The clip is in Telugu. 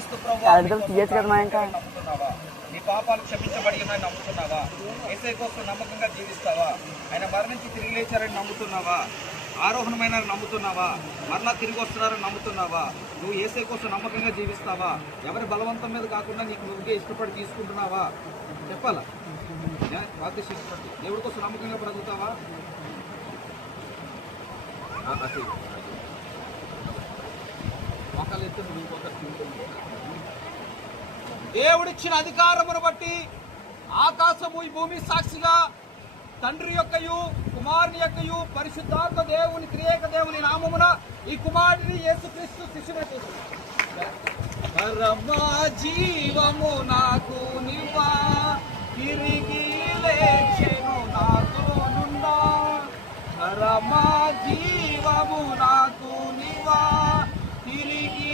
యేసుక్రీస్తు ప్రభువు నమ్ముతున్నావా? నీ పాపాలు క్షమించబడి ఉన్నాయని నమ్ముతున్నావా? యేసయ్య కోసం నమ్మకంగా జీవిస్తావా? ఆయన మరణించి తిరిగి లేచారని నమ్ముతున్నావా? ఆరోహణమైన నమ్ముతున్నావా? మరలా తిరిగి వస్తున్నారని నమ్ముతున్నావా? నువ్వు యేసయ్య కోసం నమ్మకంగా జీవిస్తావా? ఎవరి బలవంతం మీద కాకుండా నీకు నువ్వుగా ఇష్టపడి తీసుకుంటున్నావా? చెప్పాలా? వాక్య ఇష్టపడి దేవుడి కోసం నమ్మకంగా బ్రతుకుతావా? దేవుడిచ్చిన అధికారమును బట్టి ఆకాశము ఈ భూమి సాక్షిగా తండ్రి యొక్కయు కుమారుని యొక్కయు పరిశుద్ధాత్మ దేవుని త్రియేక దేవుని నామమున ఈ కుమారుని యేసుక్రీస్తు శిష్యుగా చేశారు. పరమా జీవము నాకు నివా తిరిగి లేచెను నాతోనున్నా. పరమా జీవము నాకు నివా తిరిగి